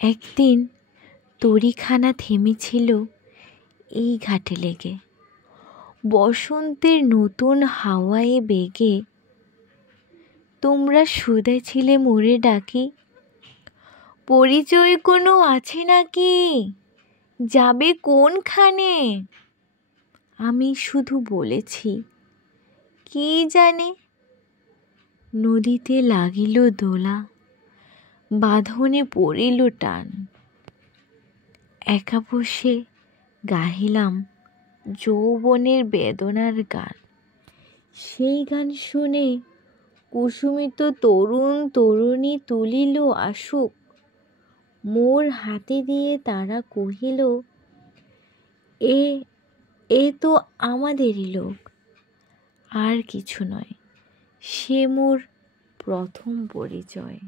একদিন তরীখানা থেমেছিল এই ঘাটে লেগে, বসন্তের নতুন হাওয়ায় বেগে। তোমরা শুধেছিলে মোরে ডাকি, পরিচয় কোনো আছে নাকি, যাবে কোনখানে? আমি শুধু বলেছি, কি জানে। নদীতে লাগিল দোলা, বাঁধনে পড়িল টান। একা বসে গাহিলাম যৌবনের বেদনার গান। সেই গান শুনে কুসুমিত তরুণ তরুণী তুলিল আসুক। মোর হাতে দিয়ে তারা কহিল, এ তো আমাদেরই লোক। আর কিছু নয়, সে মোর প্রথম পরিচয়।